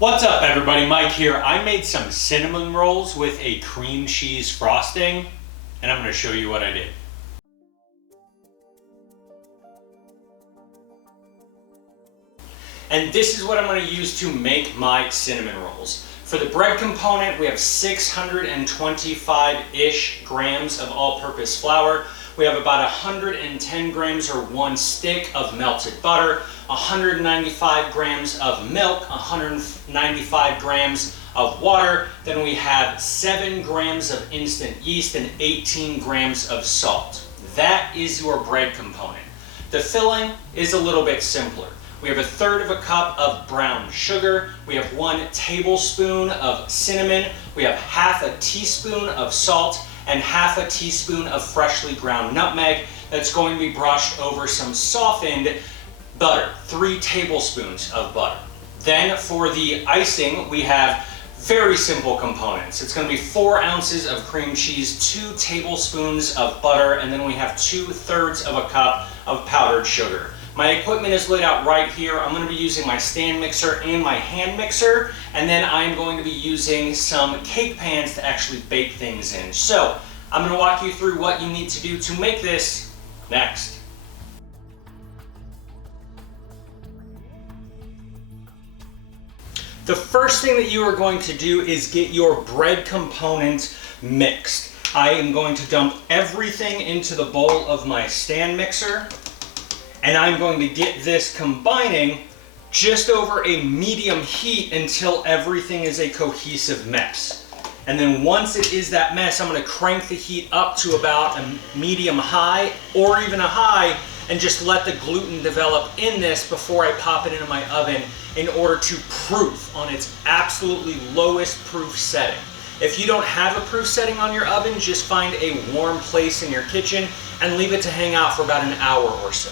What's up everybody, Mike here. I made some cinnamon rolls with a cream cheese frosting and I'm going to show you what I did. And this is what I'm going to use to make my cinnamon rolls. For the bread component, we have 625-ish grams of all-purpose flour. We have about 110 grams or 1 stick of melted butter, 195 grams of milk, 195 grams of water. Then we have 7 grams of instant yeast and 18 grams of salt. That is your bread component. The filling is a little bit simpler. We have 1/3 cup of brown sugar. We have 1 tablespoon of cinnamon. We have 1/2 teaspoon of salt and 1/2 teaspoon of freshly ground nutmeg that's going to be brushed over some softened butter, 3 tablespoons of butter. Then for the icing, we have very simple components. It's going to be 4 ounces of cream cheese, 2 tablespoons of butter, and then we have 2/3 cup of powdered sugar. My equipment is laid out right here. I'm going to be using my stand mixer and my hand mixer, and then I'm going to be using some cake pans to actually bake things in. So I'm going to walk you through what you need to do to make this next. The first thing that you are going to do is get your bread components mixed. I am going to dump everything into the bowl of my stand mixer. And I'm going to get this combining just over a medium heat until everything is a cohesive mess. And then once it is that mess, I'm going to crank the heat up to about a medium high or even a high and just let the gluten develop in this before I pop it into my oven in order to proof on its absolutely lowest proof setting. If you don't have a proof setting on your oven, just find a warm place in your kitchen and leave it to hang out for about an hour or so.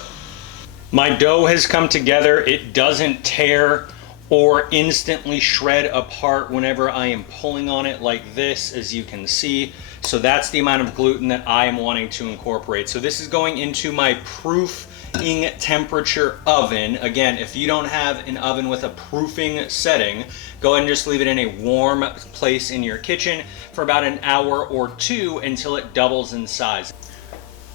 My dough has come together. It doesn't tear or instantly shred apart whenever I am pulling on it like this, as you can see. So that's the amount of gluten that I am wanting to incorporate. So this is going into my proofing temperature oven. Again, if you don't have an oven with a proofing setting, go ahead and just leave it in a warm place in your kitchen for about an hour or 2 until it doubles in size.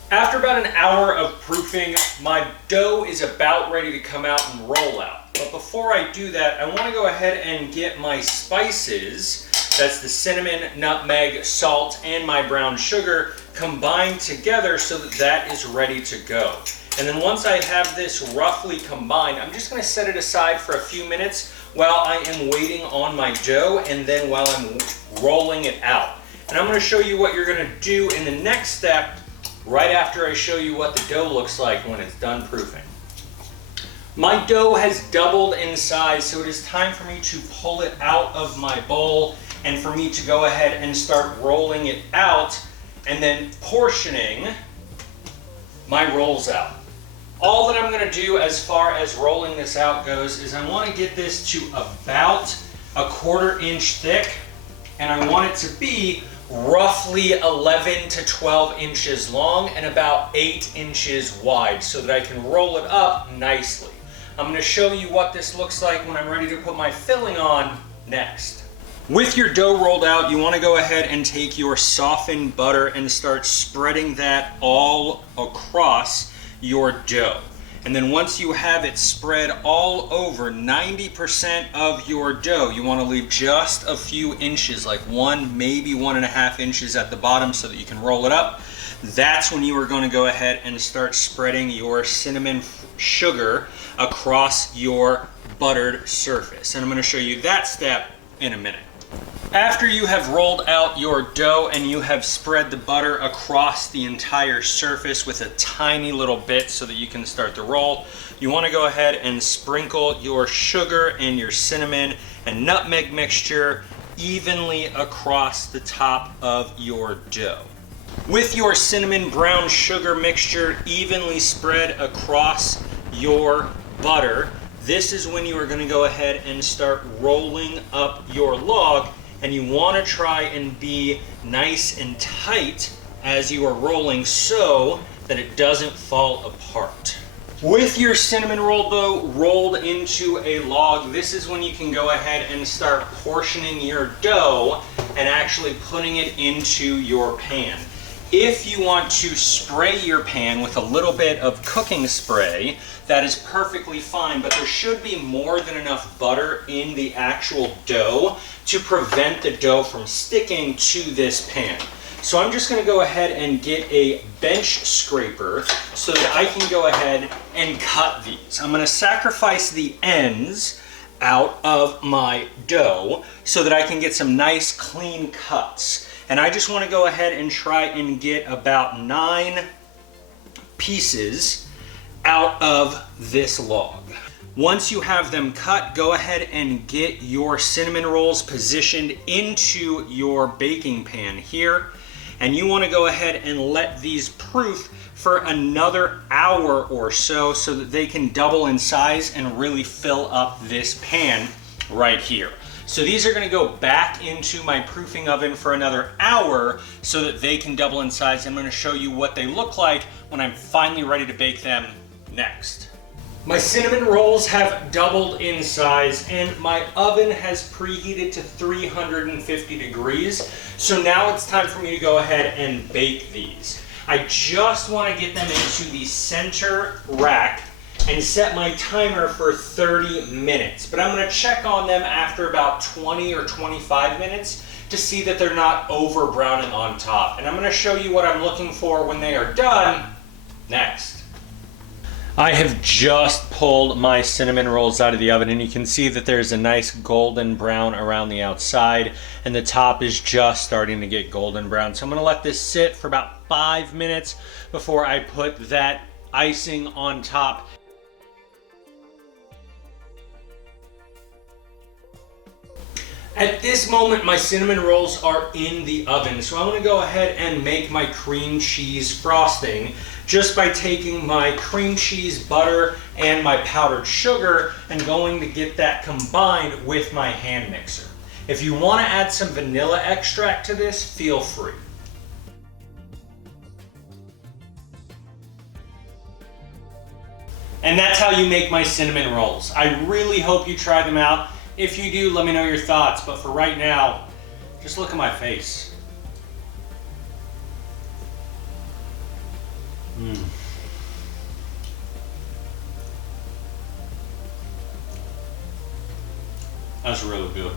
After about an hour of proofing, my dough is about ready to come out and roll out. But before I do that, I want to go ahead and get my spices, that's the cinnamon, nutmeg, salt, and my brown sugar, combined together so that that is ready to go. And then once I have this roughly combined, I'm just going to set it aside for a few minutes while I am waiting on my dough and then while I'm rolling it out. And I'm going to show you what you're going to do in the next step right after I show you what the dough looks like when it's done proofing. My dough has doubled in size, so it is time for me to pull it out of my bowl and for me to go ahead and start rolling it out and then portioning my rolls out. All that I'm going to do as far as rolling this out goes is I want to get this to about 1/4 inch thick, and I want it to be roughly 11 to 12 inches long and about 8 inches wide so that I can roll it up nicely. I'm going to show you what this looks like when I'm ready to put my filling on next. With your dough rolled out, you want to go ahead and take your softened butter and start spreading that all across your dough. And then once you have it spread all over 90% of your dough, you want to leave just a few inches, like 1, maybe 1.5 inches at the bottom so that you can roll it up. That's when you are going to go ahead and start spreading your cinnamon sugar across your buttered surface. And I'm going to show you that step in a minute. After you have rolled out your dough and you have spread the butter across the entire surface with a tiny little bit so that you can start the roll, you want to go ahead and sprinkle your sugar and your cinnamon and nutmeg mixture evenly across the top of your dough. With your cinnamon brown sugar mixture evenly spread across your butter, this is when you are going to go ahead and start rolling up your log, and you want to try and be nice and tight as you are rolling so that it doesn't fall apart. With your cinnamon roll dough rolled into a log, this is when you can go ahead and start portioning your dough and actually putting it into your pan. If you want to spray your pan with a little bit of cooking spray, that is perfectly fine, but there should be more than enough butter in the actual dough to prevent the dough from sticking to this pan. So I'm just going to go ahead and get a bench scraper so that I can go ahead and cut these. I'm going to sacrifice the ends out of my dough so that I can get some nice clean cuts. And I just want to go ahead and try and get about 9 pieces out of this log. Once you have them cut, go ahead and get your cinnamon rolls positioned into your baking pan here. And you want to go ahead and let these proof for another hour or so that they can double in size and really fill up this pan right here. So these are going to go back into my proofing oven for another hour so that they can double in size. I'm going to show you what they look like when I'm finally ready to bake them next. My cinnamon rolls have doubled in size and my oven has preheated to 350 degrees. So now it's time for me to go ahead and bake these. I just want to get them into the center rack and set my timer for 30 minutes. But I'm going to check on them after about 20 or 25 minutes to see that they're not over browning on top. And I'm going to show you what I'm looking for when they are done next. I have just pulled my cinnamon rolls out of the oven and you can see that there's a nice golden brown around the outside and the top is just starting to get golden brown. So I'm going to let this sit for about 5 minutes before I put that icing on top. At this moment, my cinnamon rolls are in the oven, so I'm going to go ahead and make my cream cheese frosting just by taking my cream cheese, butter, and my powdered sugar and going to get that combined with my hand mixer. If you want to add some vanilla extract to this, feel free. And that's how you make my cinnamon rolls. I really hope you try them out. If you do, let me know your thoughts. But for right now, just look at my face. That's really good.